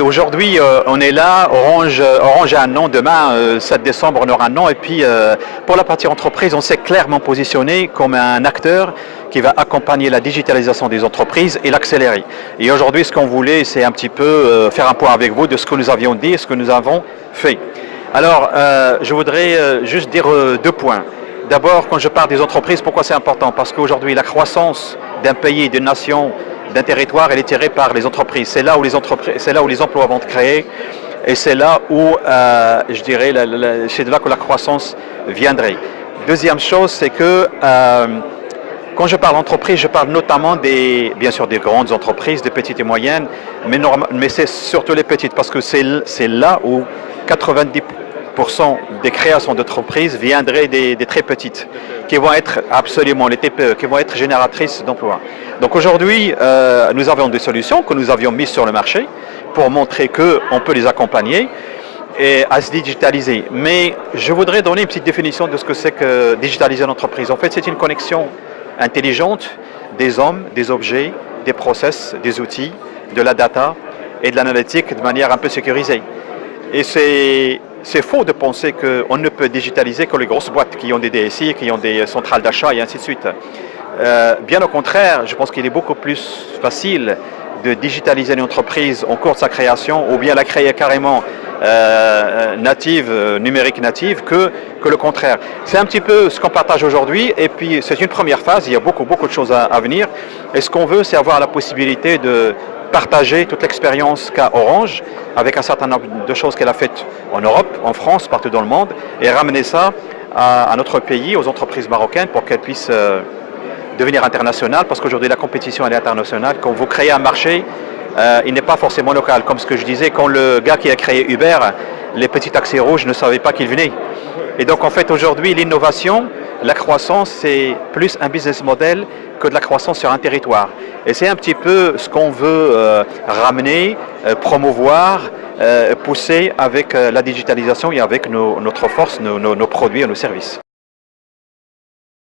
écoutez, aujourd'hui, on est là, Orange a un nom, demain, 7 décembre, on aura un nom. Et puis, pour la partie entreprise, on s'est clairement positionné comme un acteur qui va accompagner la digitalisation des entreprises et l'accélérer. Et aujourd'hui, ce qu'on voulait, c'est un petit peu faire un point avec vous de ce que nous avions dit et ce que nous avons fait. Alors, je voudrais juste dire 2 points. D'abord, quand je parle des entreprises, pourquoi c'est important? Parce qu'aujourd'hui, la croissance d'un pays, d'une nation, d'un territoire, elle est tirée par les entreprises. C'est là où les emplois vont être créés et c'est là où, je dirais, c'est de là que la croissance viendrait. Deuxième chose, c'est que quand je parle entreprise, je parle notamment bien sûr des grandes entreprises, des petites et moyennes, mais c'est surtout les petites parce que c'est là où 90% des créations d'entreprises viendraient des très petites, qui vont être absolument les TPE, qui vont être génératrices d'emplois. Donc aujourd'hui, nous avons des solutions que nous avions mises sur le marché pour montrer qu'on peut les accompagner et à se digitaliser. Mais je voudrais donner une petite définition de ce que c'est que digitaliser une entreprise. En fait, c'est une connexion intelligente des hommes, des objets, des process, des outils, de la data et de l'analytique de manière un peu sécurisée. Et c'est faux de penser qu'on ne peut digitaliser que les grosses boîtes qui ont des DSI, qui ont des centrales d'achat et ainsi de suite. Bien au contraire, je pense qu'il est beaucoup plus facile de digitaliser une entreprise en cours de sa création ou bien la créer carrément native, numérique native, que le contraire. C'est un petit peu ce qu'on partage aujourd'hui et puis c'est une première phase, il y a beaucoup de choses à venir. Et ce qu'on veut, c'est avoir la possibilité de partager toute l'expérience qu'a Orange avec un certain nombre de choses qu'elle a faites en Europe, en France, partout dans le monde et ramener ça à notre pays, aux entreprises marocaines pour qu'elles puissent devenir internationales parce qu'aujourd'hui la compétition elle est internationale. Quand vous créez un marché, il n'est pas forcément local. Comme ce que je disais, quand le gars qui a créé Uber, les petits taxis rouges ne savaient pas qu'il venait. Et donc en fait aujourd'hui l'innovation, la croissance c'est plus un business model que de la croissance sur un territoire. Et c'est un petit peu ce qu'on veut ramener, promouvoir, pousser avec la digitalisation et avec notre force, nos produits et nos services.